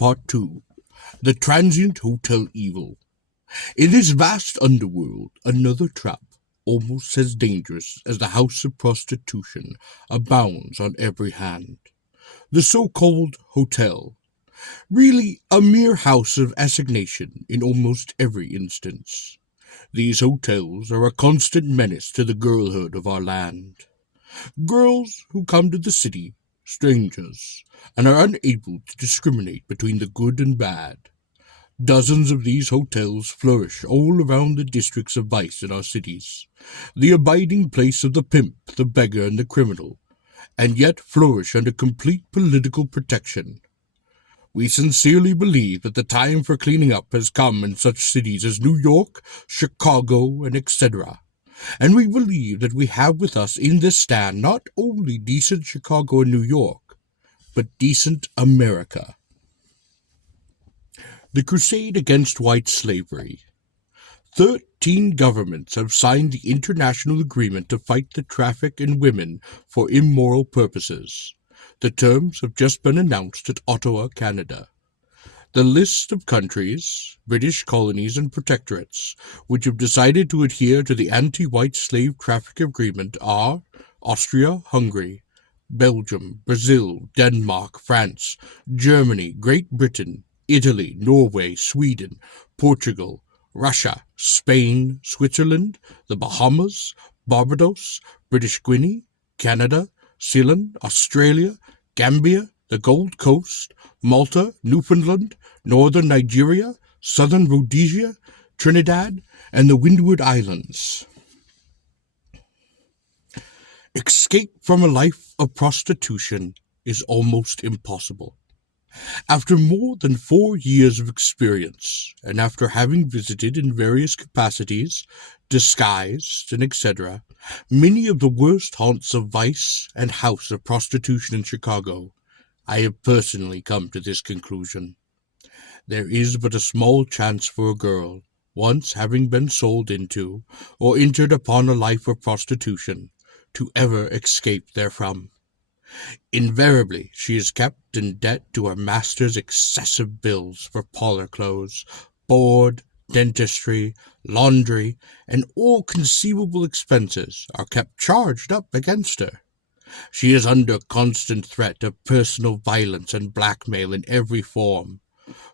Part 2. The Transient Hotel Evil. In this vast underworld, another trap, almost as dangerous as the house of prostitution, abounds on every hand. The so-called hotel. Really a mere house of assignation in almost every instance. These hotels are a constant menace to the girlhood of our land. Girls who come to the city, strangers, and are unable to discriminate between the good and bad. Dozens of these hotels flourish all around the districts of vice in our cities, the abiding place of the pimp, the beggar, and the criminal, and yet flourish under complete political protection. We sincerely believe that the time for cleaning up has come in such cities as New York, Chicago, and etc. And we believe that we have with us in this stand not only decent Chicago and New York, but decent America. The crusade against white slavery. 13 governments have signed the international agreement to fight the traffic in women for immoral purposes. The terms have just been announced at Ottawa, Canada. The list of countries, British colonies and protectorates, which have decided to adhere to the anti-white slave traffic agreement are Austria, Hungary, Belgium, Brazil, Denmark, France, Germany, Great Britain, Italy, Norway, Sweden, Portugal, Russia, Spain, Switzerland, the Bahamas, Barbados, British Guiana, Canada, Ceylon, Australia, Gambia, the Gold Coast, Malta, Newfoundland, Northern Nigeria, Southern Rhodesia, Trinidad, and the Windward Islands. Escape from a life of prostitution is almost impossible. After more than 4 years of experience, and after having visited in various capacities, disguised, and etc., many of the worst haunts of vice and house of prostitution in Chicago, I have personally come to this conclusion. There is but a small chance for a girl, once having been sold into, or entered upon a life of prostitution, to ever escape therefrom. Invariably she is kept in debt to her master's excessive bills for parlor clothes, board, dentistry, laundry, and all conceivable expenses are kept charged up against her. She is under constant threat of personal violence and blackmail in every form,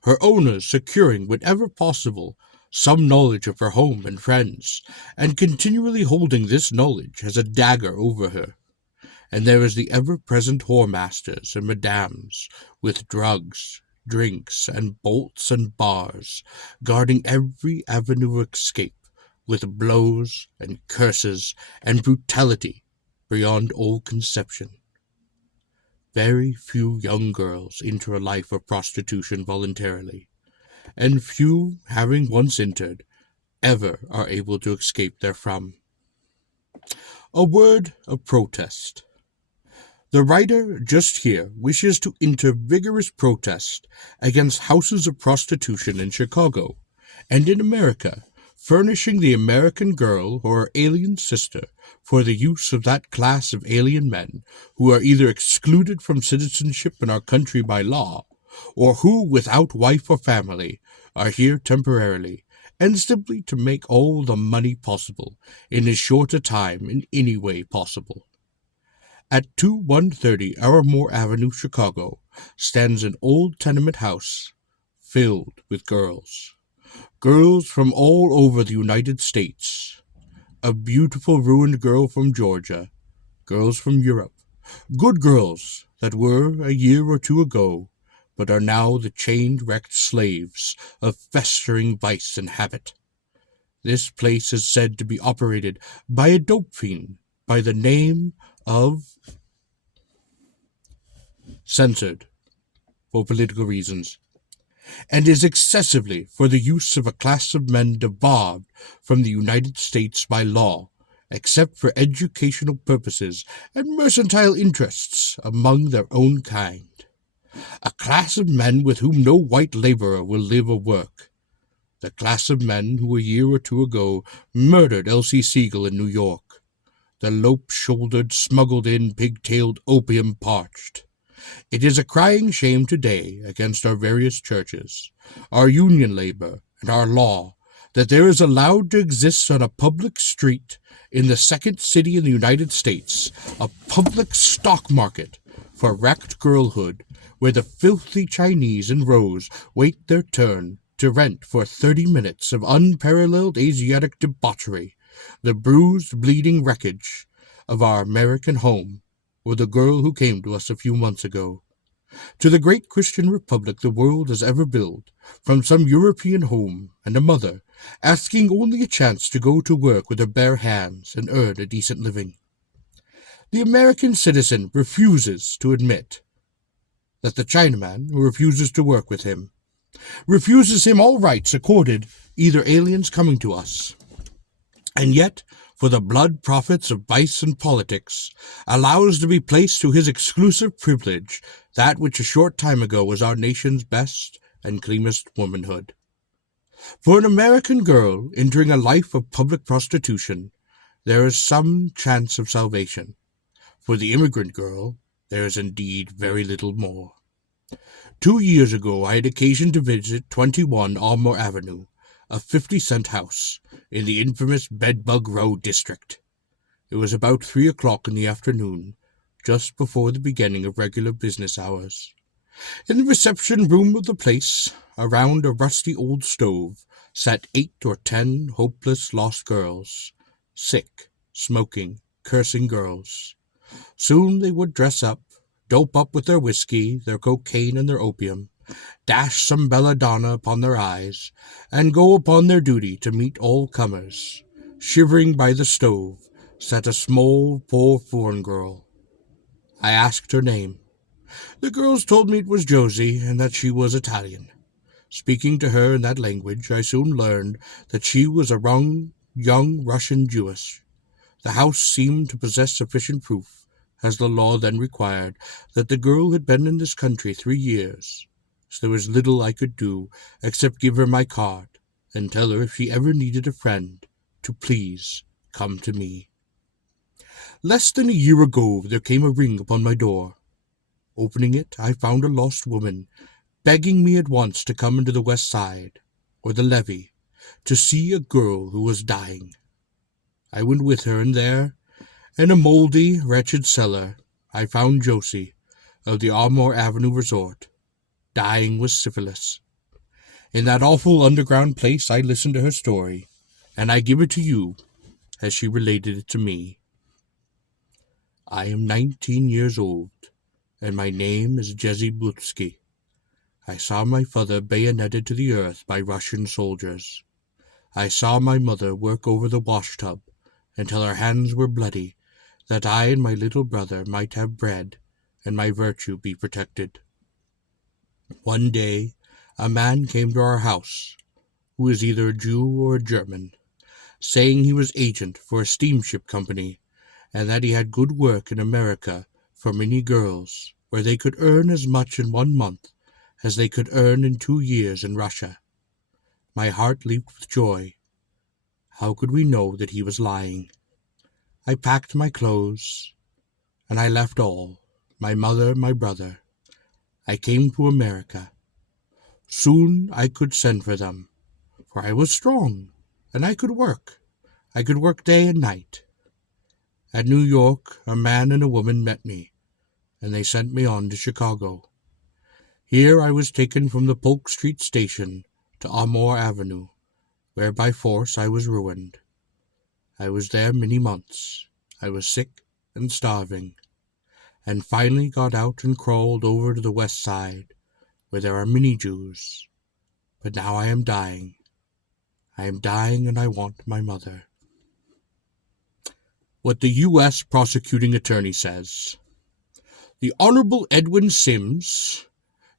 her owners securing whenever possible some knowledge of her home and friends, and continually holding this knowledge as a dagger over her. And there is the ever-present whoremasters and madams, with drugs, drinks, and bolts and bars, guarding every avenue of escape, with blows and curses and brutality beyond all conception. Very few young girls enter a life of prostitution voluntarily, and few, having once entered, ever are able to escape therefrom. A word of protest. The writer just here wishes to enter vigorous protest against houses of prostitution in Chicago and in America, furnishing the American girl or her alien sister for the use of that class of alien men who are either excluded from citizenship in our country by law, or who, without wife or family, are here temporarily, and simply to make all the money possible in as short a time in any way possible. At 2130 Armour Avenue, Chicago, stands an old tenement house filled with girls. Girls from all over the United States. A beautiful ruined girl from Georgia. Girls from Europe. Good girls that were a year or two ago, but are now the chained-wrecked slaves of festering vice and habit. This place is said to be operated by a dope fiend by the name of censored for political reasons, and is excessively for the use of a class of men debarred from the United States by law, except for educational purposes and mercantile interests among their own kind. A class of men with whom no white laborer will live or work. The class of men who a year or two ago murdered Elsie Siegel in New York. The lope-shouldered, smuggled-in, pig-tailed, opium-parched. It is a crying shame today against our various churches, our union labor, and our law that there is allowed to exist on a public street in the second city in the United States a public stock market for wrecked girlhood, where the filthy Chinese in rows wait their turn to rent for 30 minutes of unparalleled Asiatic debauchery the bruised, bleeding wreckage of our American home, or the girl who came to us a few months ago. To the great Christian republic the world has ever built, from some European home, and a mother, asking only a chance to go to work with her bare hands and earn a decent living. The American citizen refuses to admit that the Chinaman who refuses to work with him refuses him all rights accorded either aliens coming to us. And yet, for the blood profits of vice and politics, allows to be placed to his exclusive privilege that which a short time ago was our nation's best and cleanest womanhood. For an American girl entering a life of public prostitution, there is some chance of salvation. For the immigrant girl, there is indeed very little more. 2 years ago I had occasion to visit 21 Almore Avenue, a 50-cent house in the infamous Bedbug Row district. It was about 3 o'clock in the afternoon, just before the beginning of regular business hours. In the reception room of the place, around a rusty old stove, sat 8 or 10 hopeless lost girls, sick, smoking, cursing girls. Soon they would dress up, dope up with their whiskey, their cocaine, and their opium, dash some belladonna upon their eyes, and go upon their duty to meet all comers. Shivering by the stove sat a small, poor foreign girl. I asked her name. The girls told me it was Josie, and that she was Italian. Speaking to her in that language, I soon learned that she was a young Russian Jewess. The house seemed to possess sufficient proof, as the law then required, that the girl had been in this country 3 years. So there was little I could do except give her my card and tell her if she ever needed a friend to please come to me. Less than a year ago there came a ring upon my door. Opening it, I found a lost woman begging me at once to come into the West Side, or the Levee, to see a girl who was dying. I went with her, and there, in a mouldy, wretched cellar, I found Josie of the Almore Avenue Resort, dying with syphilis. In that awful underground place I listened to her story, and I give it to you as she related it to me. I am 19 years old, and my name is Jesse Blutsky. I saw my father bayoneted to the earth by Russian soldiers. I saw my mother work over the washtub until her hands were bloody, that I and my little brother might have bread and my virtue be protected. One day a man came to our house, who was either a Jew or a German, saying he was agent for a steamship company, and that he had good work in America for many girls, where they could earn as much in 1 month as they could earn in 2 years in Russia. My heart leaped with joy. How could we know that he was lying? I packed my clothes, and I left all, my mother, my brother. I came to America. Soon I could send for them, for I was strong, and I could work. I could work day and night. At New York, a man and a woman met me, and they sent me on to Chicago. Here I was taken from the Polk Street station to Almore Avenue, where by force I was ruined. I was there many months. I was sick and starving, and finally got out and crawled over to the West Side, where there are many Jews. But now I am dying. I am dying, and I want my mother. What the U.S. Prosecuting Attorney says. The Honorable Edwin Sims,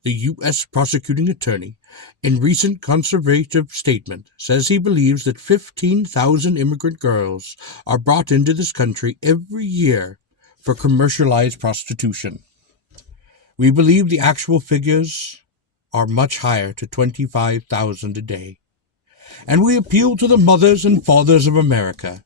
the U.S. Prosecuting Attorney, in recent conservative statement, says he believes that 15,000 immigrant girls are brought into this country every year for commercialized prostitution. We believe the actual figures are much higher, to 25,000 a day. And we appeal to the mothers and fathers of America,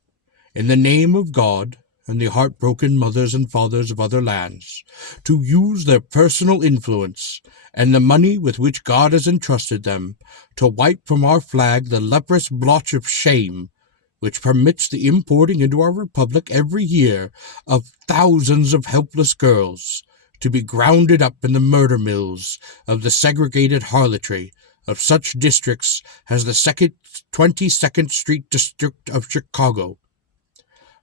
in the name of God and the heartbroken mothers and fathers of other lands to use their personal influence and the money with which God has entrusted them to wipe from our flag the leprous blotch of shame which permits the importing into our republic every year of thousands of helpless girls to be grounded up in the murder mills of the segregated harlotry of such districts as the 22nd Street District of Chicago.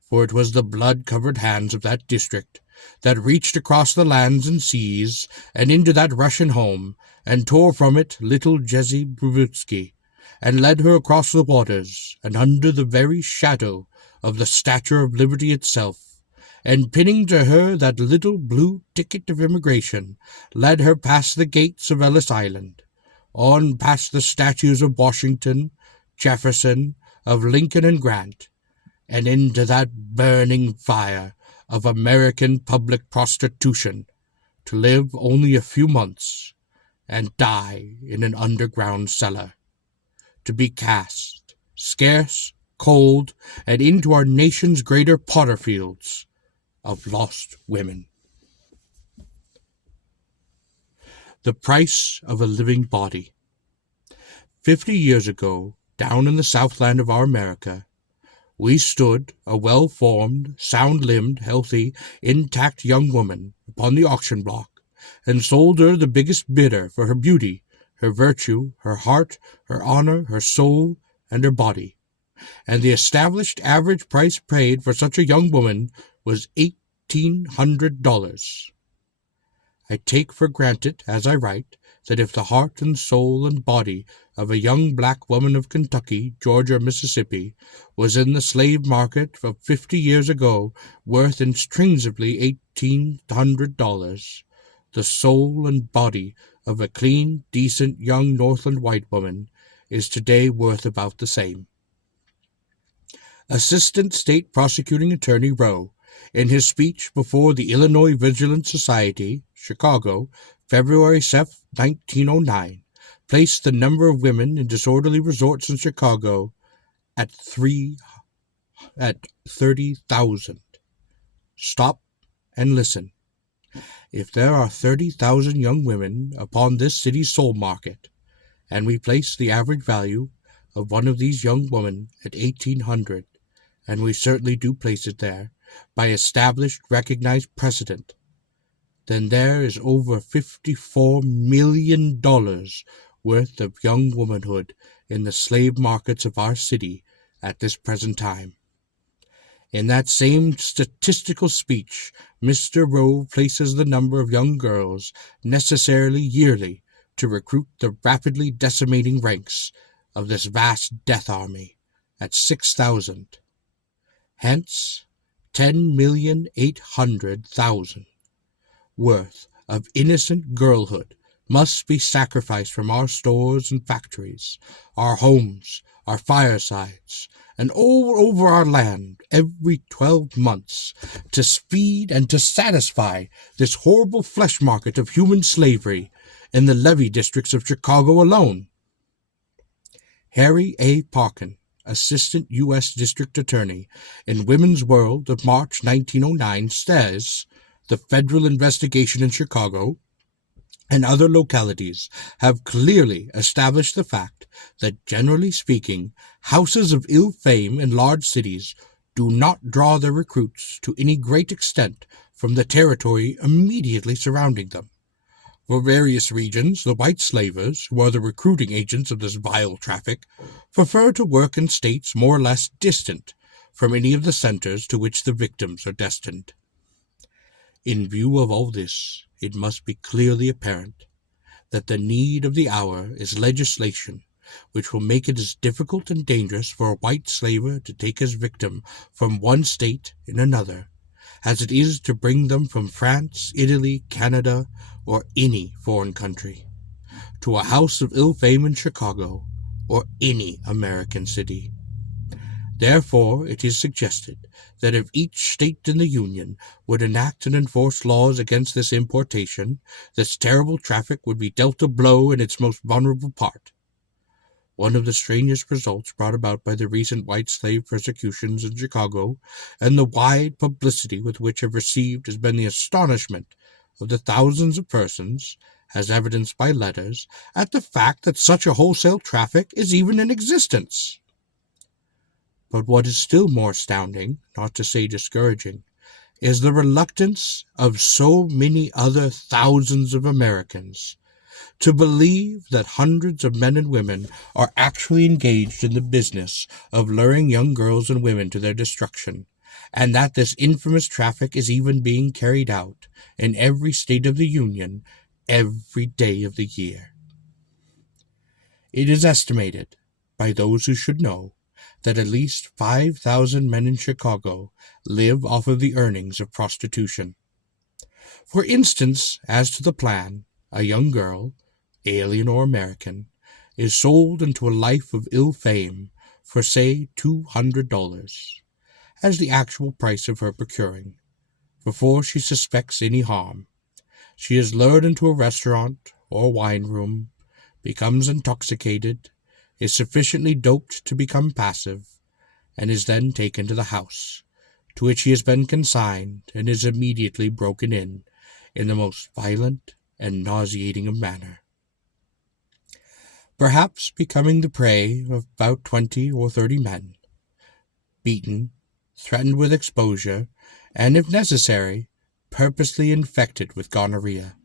For it was the blood-covered hands of that district that reached across the lands and seas and into that Russian home, and tore from it little Jessie Brubutsky, and led her across the waters, and under the very shadow of the Statue of Liberty itself, and pinning to her that little blue ticket of immigration, led her past the gates of Ellis Island, on past the statues of Washington, Jefferson, of Lincoln and Grant, and into that burning fire of American public prostitution, to live only a few months, and die in an underground cellar, to be cast, scarce, cold, and into our nation's greater potter fields of lost women. The price of a living body. 50 years ago, down in the southland of our America, we stood, a well-formed, sound-limbed, healthy, intact young woman, upon the auction block, and sold her the biggest bidder for her beauty, her virtue, her heart, her honor, her soul, and her body. And the established average price paid for such a young woman was $1,800. I take for granted, as I write, that if the heart and soul and body of a young black woman of Kentucky, Georgia, or Mississippi was in the slave market of 50 years ago worth intrinsically $1,800, the soul and body of a clean, decent young Northland white woman is today worth about the same. Assistant State Prosecuting Attorney Rowe, in his speech before the Illinois Vigilance Society, Chicago, February 7, 1909, placed the number of women in disorderly resorts in Chicago at 30,000. Stop and listen. If there are 30,000 young women upon this city's soul market, and we place the average value of one of these young women at $1,800, and we certainly do place it there, by established, recognized precedent, then there is over $54 million worth of young womanhood in the slave markets of our city at this present time. In that same statistical speech, Mr. Rowe places the number of young girls necessarily yearly to recruit the rapidly decimating ranks of this vast death army at 6,000. Hence, 10,800,000 worth of innocent girlhood must be sacrificed from our stores and factories, our homes, our firesides, and all over our land every 12 months to speed and to satisfy this horrible flesh market of human slavery in the levee districts of Chicago alone. Harry A. Parkin, Assistant U.S. District Attorney in Women's World of March 1909, says, "The federal investigation in Chicago and other localities have clearly established the fact that, generally speaking, houses of ill fame in large cities do not draw their recruits to any great extent from the territory immediately surrounding them. For various reasons, the white slavers, who are the recruiting agents of this vile traffic, prefer to work in states more or less distant from any of the centers to which the victims are destined. In view of all this, it must be clearly apparent that the need of the hour is legislation which will make it as difficult and dangerous for a white slaver to take his victim from one state in another as it is to bring them from France, Italy, Canada, or any foreign country, to a house of ill fame in Chicago, or any American city. Therefore, it is suggested that if each state in the Union would enact and enforce laws against this importation, this terrible traffic would be dealt a blow in its most vulnerable part. One of the strangest results brought about by the recent white slave persecutions in Chicago, and the wide publicity with which it received, has been the astonishment of the thousands of persons, as evidenced by letters, at the fact that such a wholesale traffic is even in existence. But what is still more astounding, not to say discouraging, is the reluctance of so many other thousands of Americans to believe that hundreds of men and women are actually engaged in the business of luring young girls and women to their destruction, and that this infamous traffic is even being carried out in every state of the Union every day of the year. It is estimated, by those who should know, that at least 5,000 men in Chicago live off of the earnings of prostitution. For instance, as to the plan, a young girl, alien or American, is sold into a life of ill fame for, say, $200, as the actual price of her procuring. Before she suspects any harm, she is lured into a restaurant or wine room, becomes intoxicated, is sufficiently doped to become passive, and is then taken to the house, to which he has been consigned, and is immediately broken in the most violent and nauseating of manner, perhaps becoming the prey of about 20 or 30 men, beaten, threatened with exposure, and, if necessary, purposely infected with gonorrhea.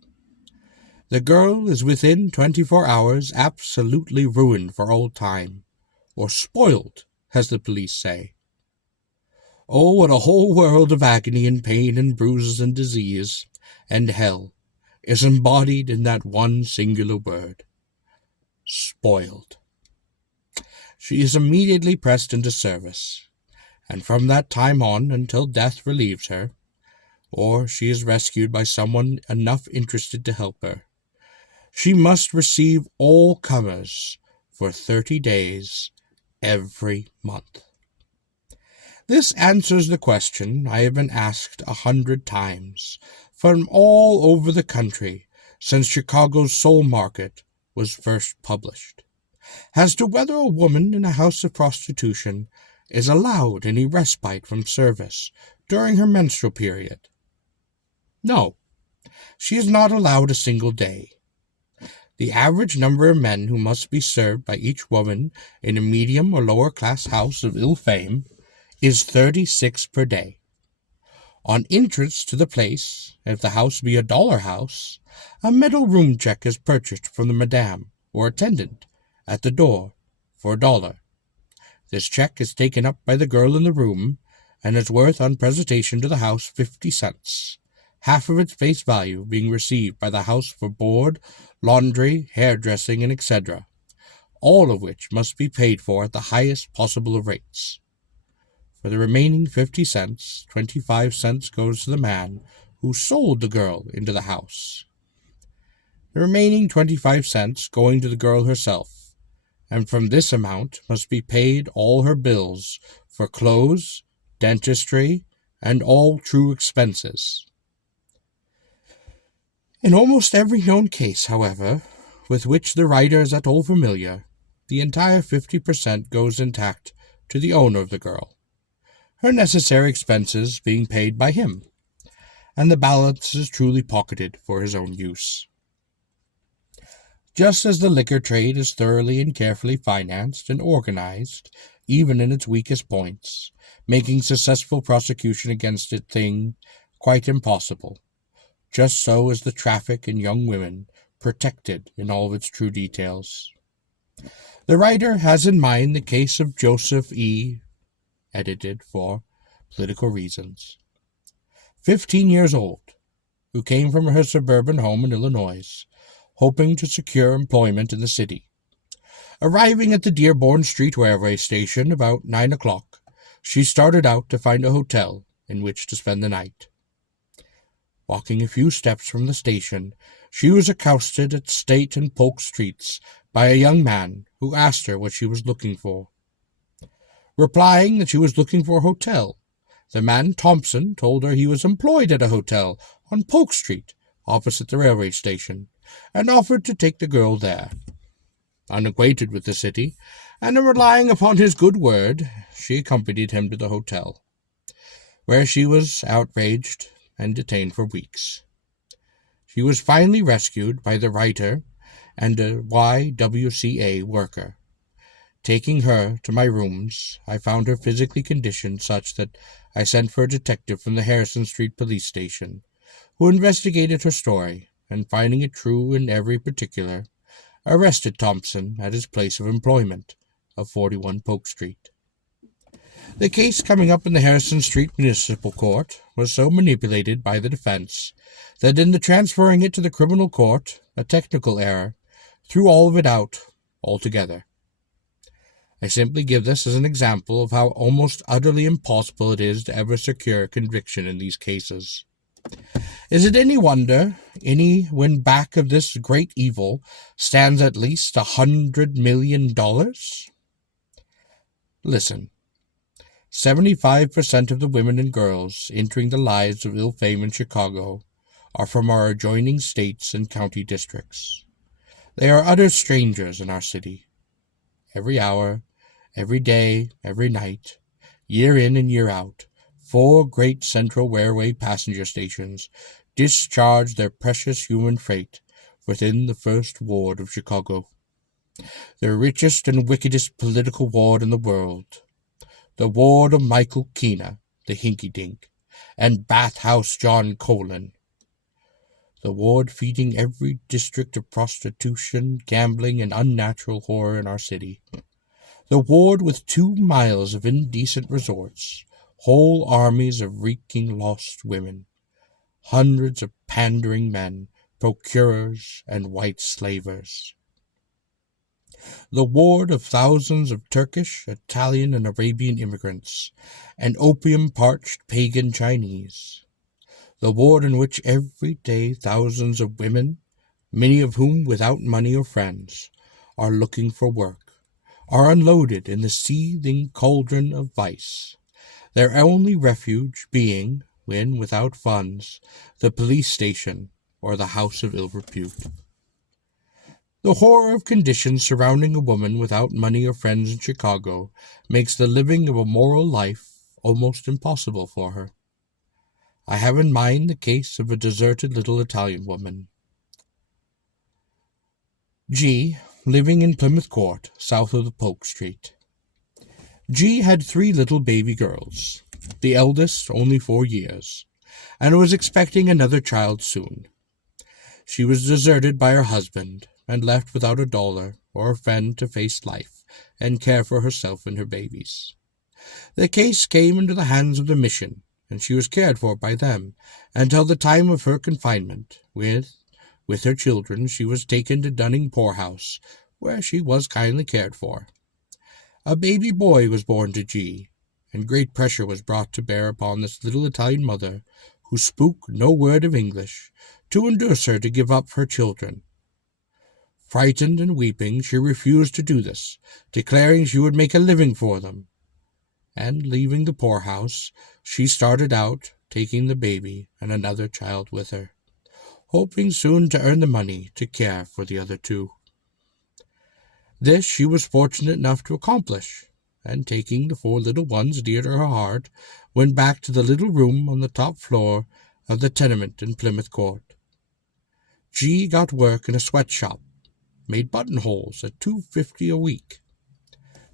The girl is within 24 hours absolutely ruined for all time, or spoiled, as the police say. Oh, what a whole world of agony and pain and bruises and disease and hell is embodied in that one singular word: spoiled. She is immediately pressed into service, and from that time on until death relieves her, or she is rescued by someone enough interested to help her, she must receive all comers for 30 days every month. This answers the question I have been asked 100 times from all over the country since Chicago's Soul Market was first published, as to whether a woman in a house of prostitution is allowed any respite from service during her menstrual period. No, she is not allowed a single day. The average number of men who must be served by each woman in a medium or lower class house of ill fame is 36 per day. On entrance to the place, if the house be a dollar house, a metal room check is purchased from the madame or attendant at the door for $1. This check is taken up by the girl in the room, and is worth on presentation to the house 50 cents, half of its face value being received by the house for board, laundry, hairdressing, and etc., all of which must be paid for at the highest possible of rates. For the remaining 50 cents, 25 cents goes to the man who sold the girl into the house. The remaining 25 cents going to the girl herself, and from this amount must be paid all her bills for clothes, dentistry, and all true expenses. In almost every known case, however, with which the writer is at all familiar, the entire 50% goes intact to the owner of the girl, her necessary expenses being paid by him, and the balance is truly pocketed for his own use. Just as the liquor trade is thoroughly and carefully financed and organized, even in its weakest points, making successful prosecution against it thing quite impossible, just so is the traffic in young women protected in all of its true details. The writer has in mind the case of Joseph E., edited for political reasons, 15 years old, who came from her suburban home in Illinois, hoping to secure employment in the city. Arriving at the Dearborn Street railway station about 9 o'clock, she started out to find a hotel in which to spend the night. Walking a few steps from the station, she was accosted at State and Polk Streets by a young man who asked her what she was looking for. Replying that she was looking for a hotel, the man Thompson told her he was employed at a hotel on Polk Street, opposite the railway station, and offered to take the girl there. Unacquainted with the city, and relying upon his good word, she accompanied him to the hotel, where she was outraged and detained for weeks. She was finally rescued by the writer and a YWCA worker. Taking her to my rooms, I found her physically conditioned such that I sent for a detective from the Harrison Street police station, who investigated her story, and finding it true in every particular, arrested Thompson at his place of employment of 41 Polk Street. The case coming up in the Harrison Street Municipal Court was so manipulated by the defense that in the transferring it to the criminal court, a technical error threw all of it out altogether. I simply give this as an example of how almost utterly impossible it is to ever secure conviction in these cases. Is it any wonder when back of this great evil stands at least $100 million? Listen. 75% of the women and girls entering the lives of ill fame in Chicago are from our adjoining states and county districts. They are utter strangers in our city. Every hour, every day, every night, year in and year out, 4 great Central Railway passenger stations discharge their precious human freight within the first ward of Chicago, the richest and wickedest political ward in the world. The ward of Michael Keena, the Hinky-Dink, and Bathhouse John Colin. The ward feeding every district of prostitution, gambling, and unnatural horror in our city. The ward with 2 miles of indecent resorts, whole armies of reeking lost women, hundreds of pandering men, procurers, and white slavers. The ward of thousands of Turkish, Italian, and Arabian immigrants, and opium-parched pagan Chinese. The ward in which every day thousands of women, many of whom without money or friends, are looking for work, are unloaded in the seething cauldron of vice, their only refuge being, when without funds, the police station or the house of ill repute. The horror of conditions surrounding a woman without money or friends in Chicago makes the living of a moral life almost impossible for her. I have in mind the case of a deserted little Italian woman. G, living in Plymouth Court, south of the Polk Street. G had 3 little baby girls, the eldest only 4 years, and was expecting another child soon. She was deserted by her husband, and left without a dollar or a friend to face life and care for herself and her babies. The case came into the hands of the mission, and she was cared for by them until the time of her confinement. With her children, she was taken to Dunning Poorhouse, where she was kindly cared for. A baby boy was born to G, and great pressure was brought to bear upon this little Italian mother, who spoke no word of English, to induce her to give up her children. Frightened and weeping, she refused to do this, declaring she would make a living for them. And leaving the poorhouse, she started out, taking the baby and another child with her, hoping soon to earn the money to care for the other 2. This she was fortunate enough to accomplish, and taking the 4 little ones dear to her heart, went back to the little room on the top floor of the tenement in Plymouth Court. G got work in a sweatshop, made buttonholes at $2.50 a week.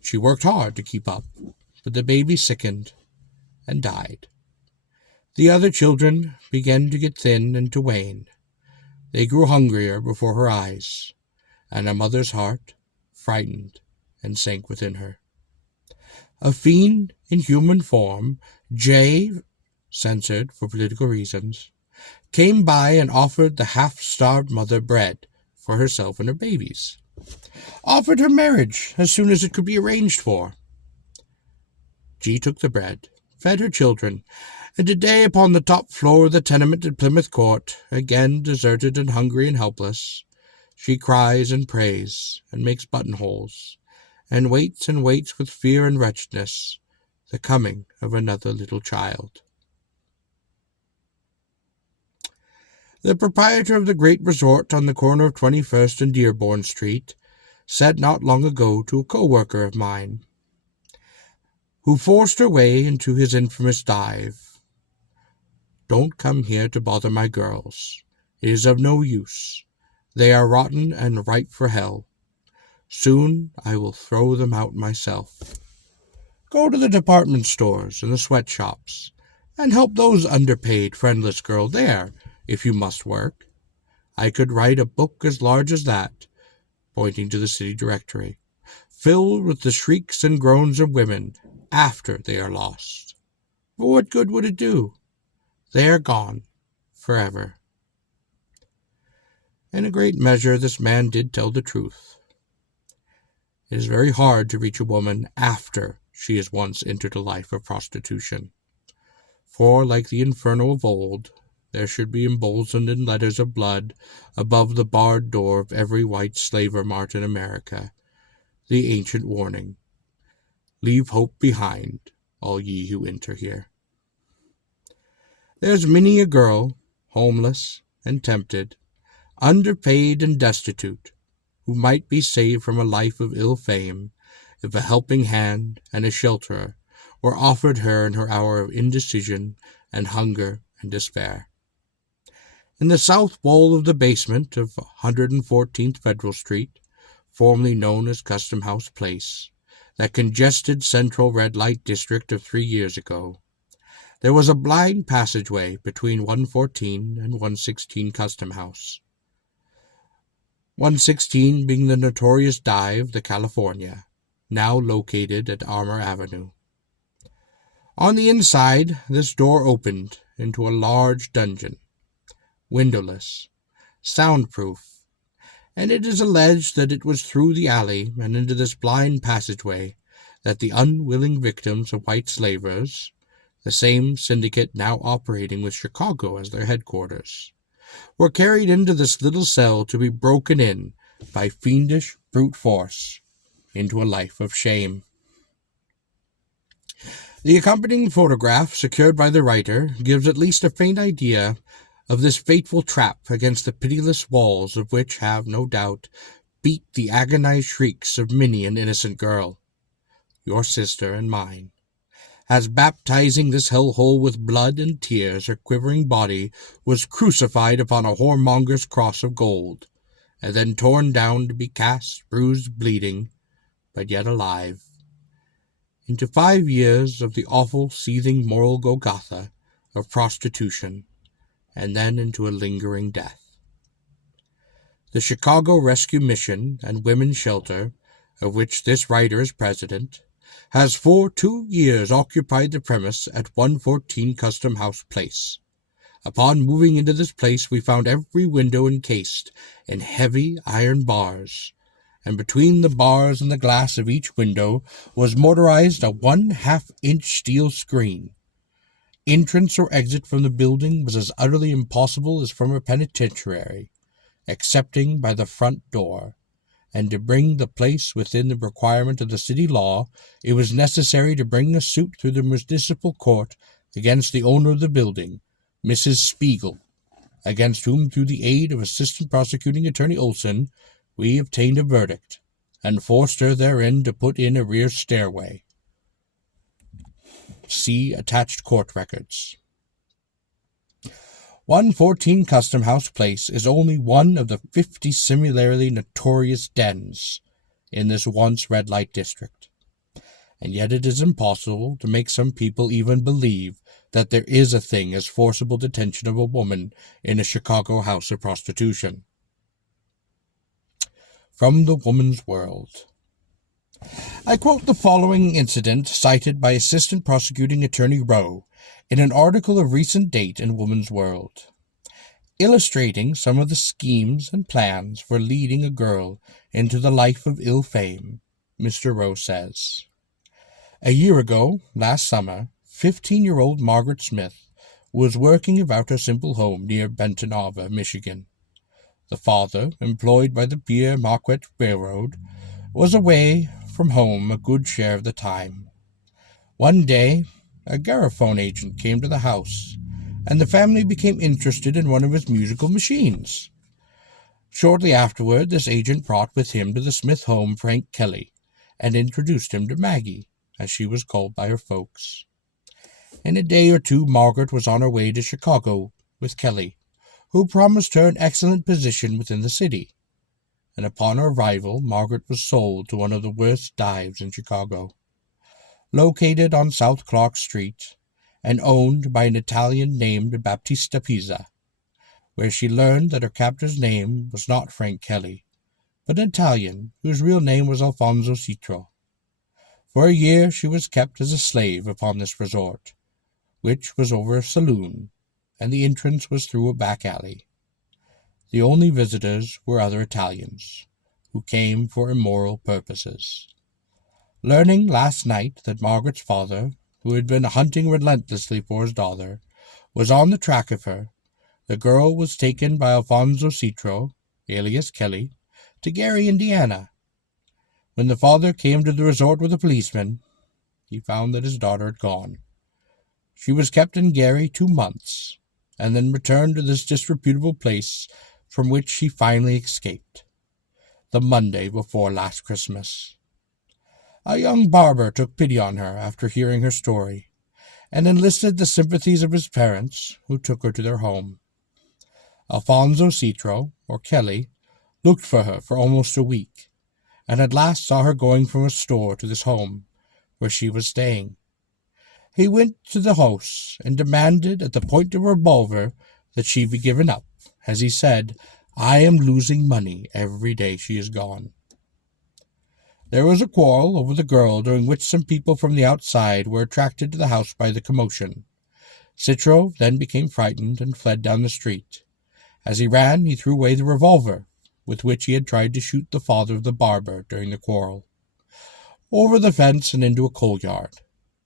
She worked hard to keep up, but the baby sickened and died. The other children began to get thin and to wane. They grew hungrier before her eyes, and her mother's heart frightened and sank within her. A fiend in human form, J, censored for political reasons, came by and offered the half-starved mother bread for herself and her babies, offered her marriage as soon as it could be arranged for. G took the bread, fed her children, and today upon the top floor of the tenement at Plymouth Court, again deserted and hungry and helpless, she cries and prays and makes buttonholes, and waits with fear and wretchedness the coming of another little child. The proprietor of the great resort on the corner of 21st and Dearborn Street said not long ago to a co-worker of mine, who forced her way into his infamous dive. Don't come here to bother my girls. It is of no use. They are rotten and ripe for hell. Soon I will throw them out myself. Go to the department stores and the sweatshops, and help those underpaid, friendless girls there, if you must work. I could write a book as large as that, pointing to the city directory, filled with the shrieks and groans of women after they are lost. But what good would it do? They are gone, forever. In a great measure, this man did tell the truth. It is very hard to reach a woman after she has once entered a life of prostitution. For, like the inferno of old, there should be emblazoned in letters of blood above the barred door of every white slaver mart in America the ancient warning, "Leave hope behind, all ye who enter here." There's many a girl, homeless and tempted, underpaid and destitute, who might be saved from a life of ill fame if a helping hand and a shelter were offered her in her hour of indecision and hunger and despair. In the south wall of the basement of 114th Federal Street, formerly known as Custom House Place, that congested central red light district of 3 years ago, there was a blind passageway between 114 and 116 Custom House. 116 being the notorious dive, the California, now located at Armour Avenue. On the inside, this door opened into a large dungeon, windowless, soundproof, and it is alleged that it was through the alley and into this blind passageway that the unwilling victims of white slavers, the same syndicate now operating with Chicago as their headquarters, were carried into this little cell to be broken in by fiendish brute force into a life of shame. The accompanying photograph, secured by the writer, gives at least a faint idea of this fateful trap against the pitiless walls of which have, no doubt, beat the agonized shrieks of many an innocent girl, your sister and mine, as baptizing this hellhole with blood and tears, her quivering body was crucified upon a whoremonger's cross of gold, and then torn down to be cast, bruised, bleeding, but yet alive, into 5 years of the awful, seething moral Golgotha of prostitution, and then into a lingering death. The Chicago Rescue Mission and Women's Shelter, of which this writer is president, has for 2 years occupied the premise at 114 Custom House Place. Upon moving into this place, we found every window encased in heavy iron bars, and between the bars and the glass of each window was motorized a 1/2-inch steel screen. Entrance or exit from the building was as utterly impossible as from a penitentiary, excepting by the front door, and to bring the place within the requirement of the city law, it was necessary to bring a suit through the municipal court against the owner of the building, Mrs. Spiegel, against whom, through the aid of Assistant Prosecuting Attorney Olson, we obtained a verdict, and forced her therein to put in a rear stairway. See attached court records. 114 Custom House Place is only one of the 50 similarly notorious dens in this once red light district, and yet it is impossible to make some people even believe that there is a thing as forcible detention of a woman in a Chicago house of prostitution. From the Woman's World. I quote the following incident cited by Assistant Prosecuting Attorney Rowe in an article of recent date in Woman's World, illustrating some of the schemes and plans for leading a girl into the life of ill fame. Mr. Rowe says, "A year ago, last summer, 15-year-old Margaret Smith was working about her simple home near Benton Harbor, Michigan. The father, employed by the Pierre Marquette Railroad, was away from home a good share of the time. One day, a gramophone agent came to the house, and the family became interested in one of his musical machines. Shortly afterward, this agent brought with him to the Smith home Frank Kelly, and introduced him to Maggie, as she was called by her folks. In a day or two, Margaret was on her way to Chicago with Kelly, who promised her an excellent position within the city. And upon her arrival, Margaret was sold to one of the worst dives in Chicago. Located on South Clark Street, and owned by an Italian named Baptista Pisa, where she learned that her captor's name was not Frank Kelly, but an Italian whose real name was Alfonso Citro. For a year she was kept as a slave upon this resort, which was over a saloon, and the entrance was through a back alley. The only visitors were other Italians, who came for immoral purposes. Learning last night that Margaret's father, who had been hunting relentlessly for his daughter, was on the track of her, the girl was taken by Alfonso Citro, alias Kelly, to Gary, Indiana. When the father came to the resort with a policeman, he found that his daughter had gone. She was kept in Gary 2 months, and then returned to this disreputable place from which she finally escaped, the Monday before last Christmas. A young barber took pity on her after hearing her story, and enlisted the sympathies of his parents, who took her to their home. Alfonso Citro, or Kelly, looked for her for almost a week, and at last saw her going from a store to this home, where she was staying. He went to the house and demanded at the point of a revolver that she be given up, as he said, "I am losing money every day she is gone." There was a quarrel over the girl, during which some people from the outside were attracted to the house by the commotion. Citro then became frightened and fled down the street. As he ran, he threw away the revolver, with which he had tried to shoot the father of the barber during the quarrel, over the fence and into a coal yard.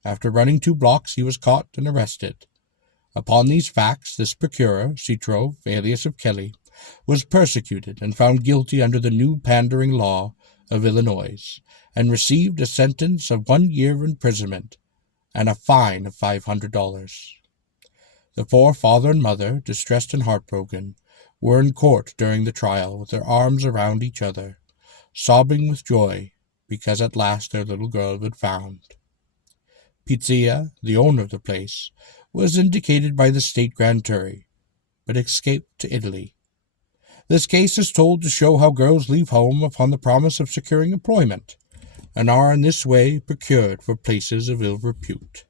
After running 2 blocks, he was caught and arrested. Upon these facts, this procurer, Citro, alias of Kelly, was persecuted and found guilty under the new pandering law of Illinois, and received a sentence of 1 year of imprisonment and a fine of $500. The poor father and mother, distressed and heartbroken, were in court during the trial with their arms around each other, sobbing with joy because at last their little girl had been found. Pizzia, the owner of the place, was indicated by the state grand jury, but escaped to Italy. This case is told to show how girls leave home upon the promise of securing employment, and are in this way procured for places of ill repute.